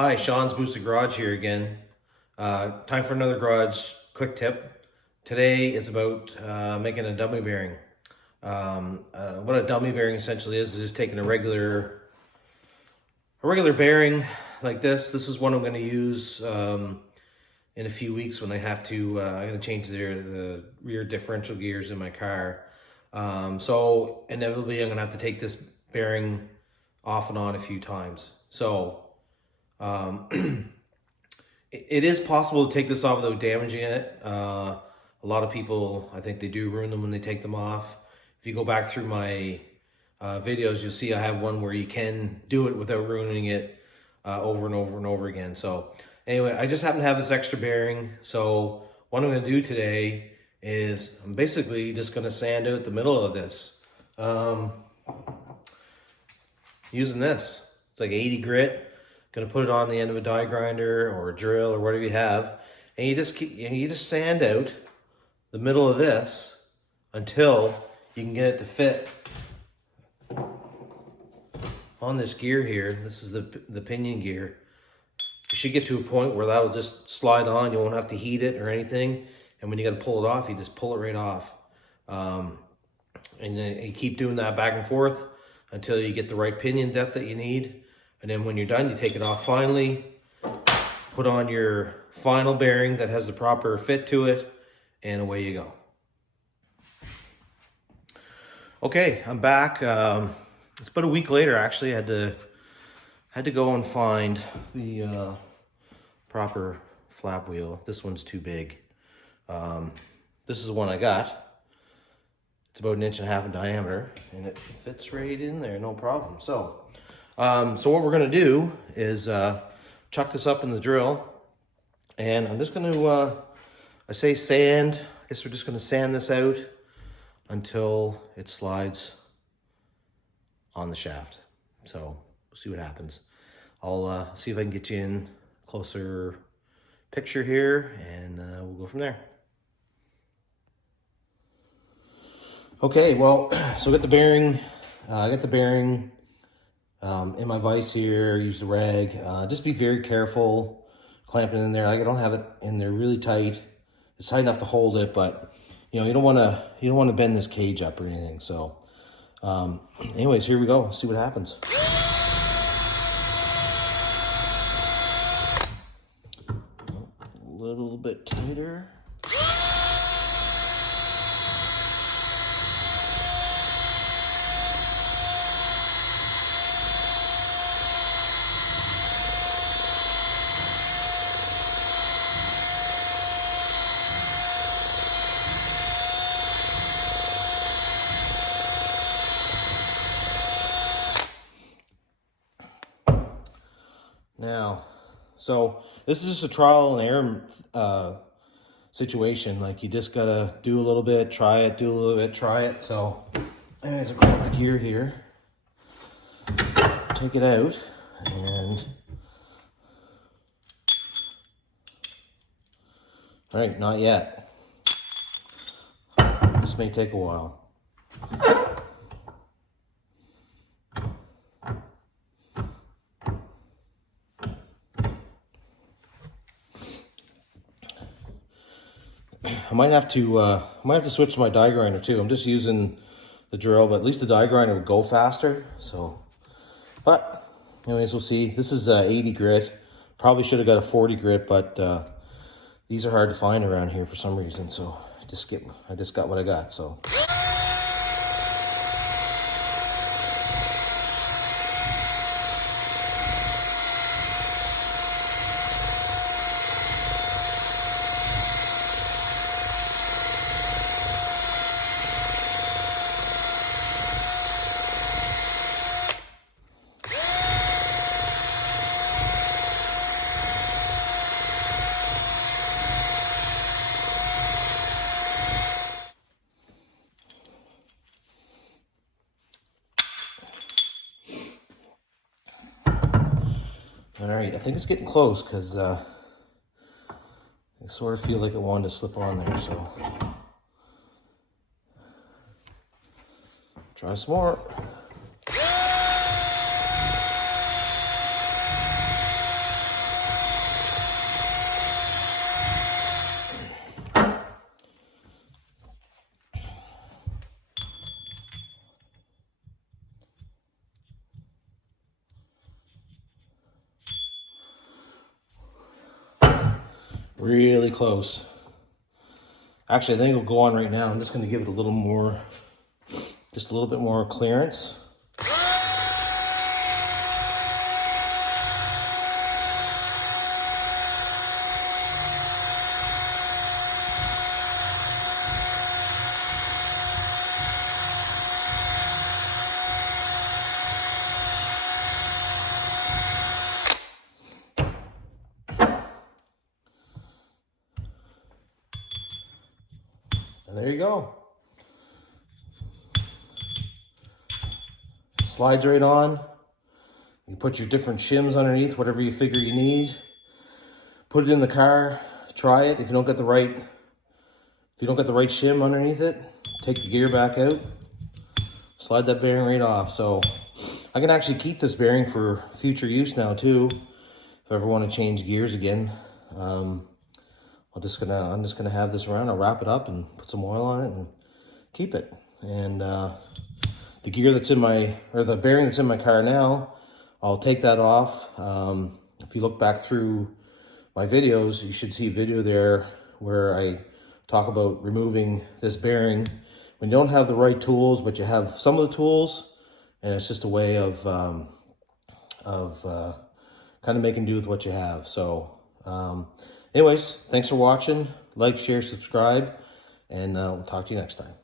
Hi, Sean's Boosted Garage here again. Time for another garage quick tip. Today is about making a dummy bearing. What a dummy bearing essentially is just taking a regular bearing like this. This is one I'm going to use in a few weeks when I have to. I'm going to change the rear differential gears in my car. So inevitably, I'm going to have to take this bearing off and on a few times. So it is possible to take this off without damaging it. A lot of people, I think they do ruin them when they take them off. If you go back through my videos, you'll see I have one where you can do it without ruining it over and over and over again. So anyway, I just happen to have this extra bearing. So what I'm going to do today is I'm basically just going to sand out the middle of this using this. It's like 80 grit. Going to put it on the end of a die grinder or a drill or whatever you have, and you just sand out the middle of this until you can get it to fit on this gear here. This is the pinion gear. You should get to a point where that'll just slide on. You won't have to heat it or anything, and when you got to pull it off, you just pull it right off. And then you keep doing that back and forth until you get the right pinion depth that you need. And then when you're done, you take it off finally, put on your final bearing that has the proper fit to it, and away you go. Okay, I'm back. It's about a week later, actually. I had to go and find the proper flap wheel. This one's too big. This is the one I got. It's about 1.5 inches in diameter, and it fits right in there, no problem. So what we're going to do is chuck this up in the drill, and I'm just going to, I say sand, I guess we're just going to sand this out until it slides on the shaft. So we'll see what happens. I'll see if I can get you in a closer picture here, and we'll go from there. Okay, well, so I got the bearing, in my vise here. Use the rag. Just be very careful clamping in there. Like, I don't have it in there really tight. It's tight enough to hold it, but you don't want to bend this cage up or anything. So, anyways, here we go. Let's see what happens. A little bit tighter. Now, so this is just a trial and error situation. Like, you just gotta do a little bit, try it, do a little bit, try it. So, anyways, I'll grab the gear here, take it out, and all right, not yet. This may take a while. I might have to switch to my die grinder too. I'm just using the drill, but at least the die grinder would go faster. So, but anyways, we'll see. This is 80 grit. Probably should have got a 40 grit, but these are hard to find around here for some reason. So I just got what I got. So. All right, I think it's getting close because I sort of feel like it wanted to slip on there, so try some more. Really close. Actually, I think it'll go on right now. I'm just going to give it a little more, just a little bit more clearance. And there you go. Slides right on. You put your different shims underneath, whatever you figure you need. Put it in the car, try it. If you don't get the right shim underneath it, take the gear back out, slide that bearing right off. So I can actually keep this bearing for future use now too, if I ever want to change gears again. I'm just gonna have this around. I'll wrap it up and put some oil on it and keep it. And the gear that's in the bearing that's in my car now, I'll take that off. If you look back through my videos, you should see a video there where I talk about removing this bearing when you don't have the right tools, but you have some of the tools, and it's just a way of kind of making do with what you have. So anyways, thanks for watching. Like, share, subscribe, and we'll talk to you next time.